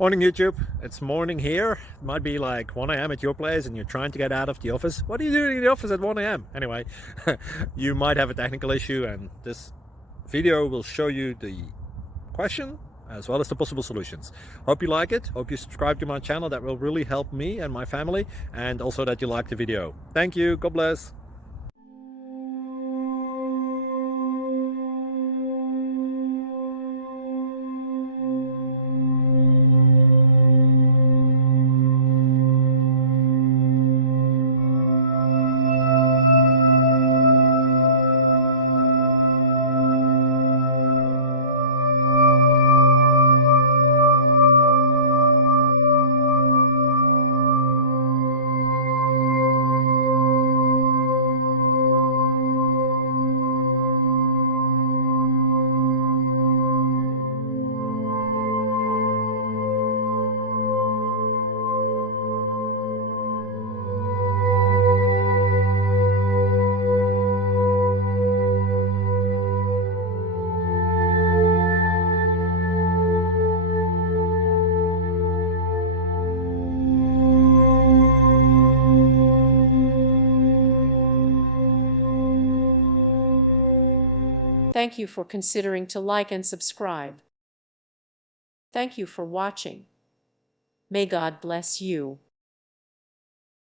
Morning YouTube, it's morning here. It might be like 1 a.m. at your place and you're trying to get out of the office. What are you doing in the office at 1 a.m.? Anyway, you might have a technical issue and this video will show you the question as well as the possible solutions. Hope you like it, hope you subscribe to my channel. That will really help me and my family, and also that you like the video. Thank you, God bless. Thank you for considering to like and subscribe. Thank you for watching. May God bless you.